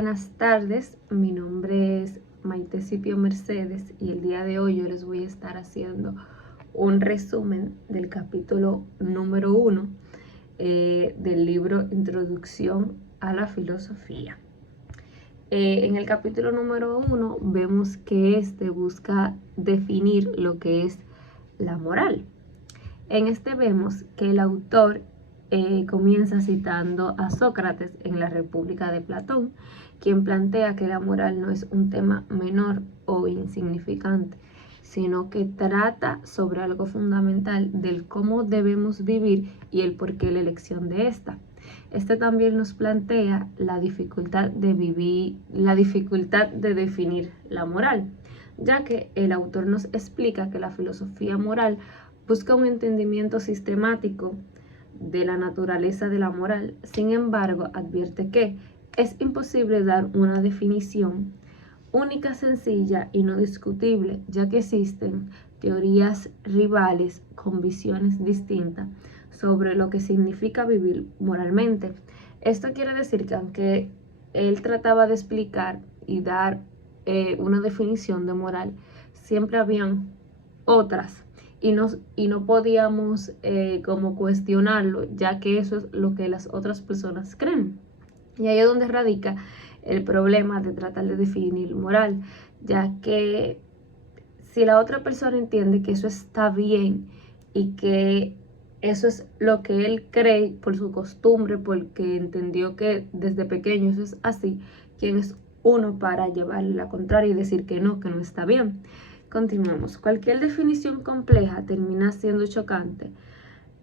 Buenas tardes, mi nombre es Maite Cipio Mercedes y el día de hoy yo les voy a estar haciendo un resumen del capítulo número 1 del libro Introducción a la Filosofía. En el capítulo número 1 vemos que este busca definir lo que es la moral. En este vemos que el autor comienza citando a Sócrates en la República de Platón, quien plantea que la moral no es un tema menor o insignificante, sino que trata sobre algo fundamental del cómo debemos vivir y el porqué la elección de esta. Este también nos plantea la dificultad de definir la moral, ya que el autor nos explica que la filosofía moral busca un entendimiento sistemático de la naturaleza de la moral. Sin embargo, advierte que es imposible dar una definición única, sencilla y no discutible, ya que existen teorías rivales con visiones distintas sobre lo que significa vivir moralmente. Esto quiere decir que aunque él trataba de explicar y dar una definición de moral, siempre habían otras y no podíamos como cuestionarlo, ya que eso es lo que las otras personas creen. Y ahí es donde radica el problema de tratar de definir moral, ya que si la otra persona entiende que eso está bien y que eso es lo que él cree por su costumbre, porque entendió que desde pequeño eso es así, ¿quién es uno para llevarle la contraria y decir que no está bien? Continuemos. Cualquier definición compleja termina siendo chocante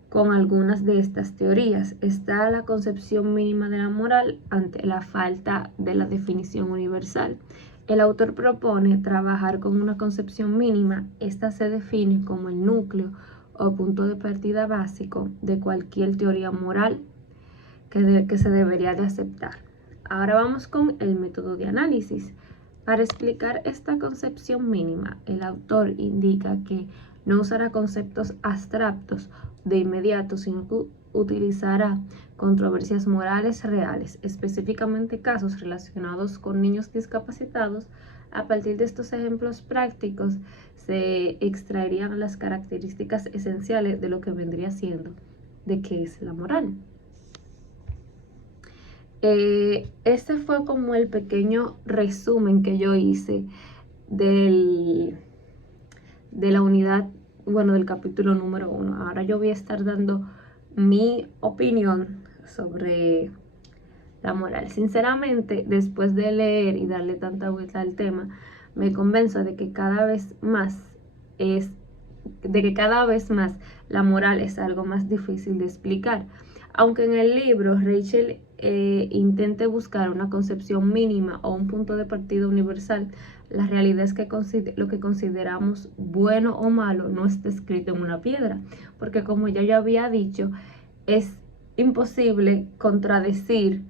con algunas de estas teorías. Está la concepción mínima de la moral ante la falta de la definición universal. El autor propone trabajar con una concepción mínima. Esta se define como el núcleo o punto de partida básico de cualquier teoría moral que se debería de aceptar. Ahora vamos con el método de análisis. Para explicar esta concepción mínima, el autor indica que no usará conceptos abstractos de inmediato, sino que utilizará controversias morales reales, específicamente casos relacionados con niños discapacitados. A partir de estos ejemplos prácticos se extraerían las características esenciales de lo que vendría siendo de qué es la moral. Este fue como el pequeño resumen que yo hice de la unidad, del capítulo número 1. Ahora yo voy a estar dando mi opinión sobre la moral. Sinceramente, después de leer y darle tanta vuelta al tema, me convenzo de que cada vez más la moral es algo más difícil de explicar. Aunque en el libro Rachel intente buscar una concepción mínima o un punto de partida universal, la realidad es que lo que consideramos bueno o malo no está escrito en una piedra, porque como ya yo había dicho, es imposible contradecir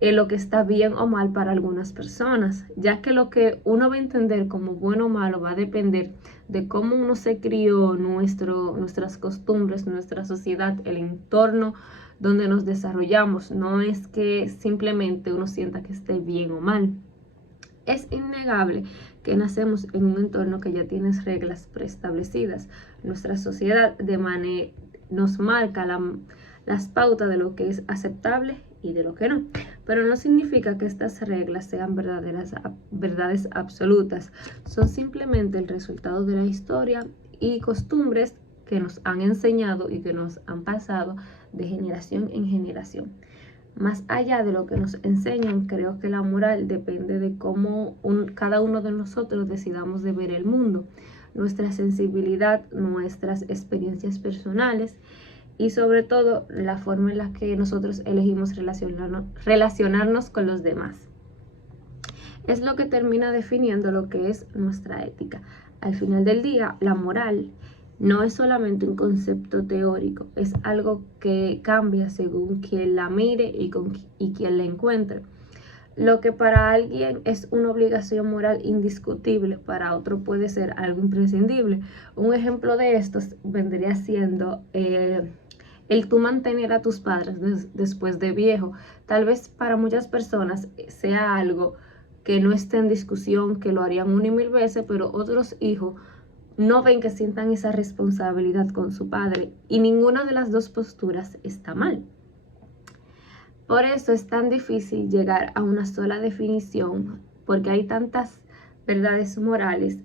lo que está bien o mal para algunas personas, ya que lo que uno va a entender como bueno o malo va a depender de cómo uno se crió, nuestras costumbres, nuestra sociedad, el entorno donde nos desarrollamos. No es que simplemente uno sienta que esté bien o mal. Es innegable que nacemos en un entorno que ya tiene reglas preestablecidas. Nuestra sociedad nos marca las pautas de lo que es aceptable y de lo que no. Pero no significa que estas reglas sean verdades absolutas. Son simplemente el resultado de la historia y costumbres que nos han enseñado y que nos han pasado de generación en generación. Más allá de lo que nos enseñan, creo que la moral depende de cómo cada uno de nosotros decidamos de ver el mundo, nuestra sensibilidad, nuestras experiencias personales y sobre todo la forma en la que nosotros elegimos relacionarnos con los demás. Es lo que termina definiendo lo que es nuestra ética. Al final del día, la moral no es solamente un concepto teórico, es algo que cambia según quien la mire y quien la encuentre. Lo que para alguien es una obligación moral indiscutible, para otro puede ser algo imprescindible. Un ejemplo de esto vendría siendo el tú mantener a tus padres después de viejo. Tal vez para muchas personas sea algo que no esté en discusión, que lo harían una y mil veces, pero otros hijos no ven que sientan esa responsabilidad con su padre, y ninguna de las dos posturas está mal. Por eso es tan difícil llegar a una sola definición, porque hay tantas verdades morales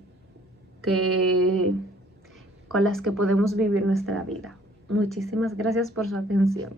con las que podemos vivir nuestra vida. Muchísimas gracias por su atención.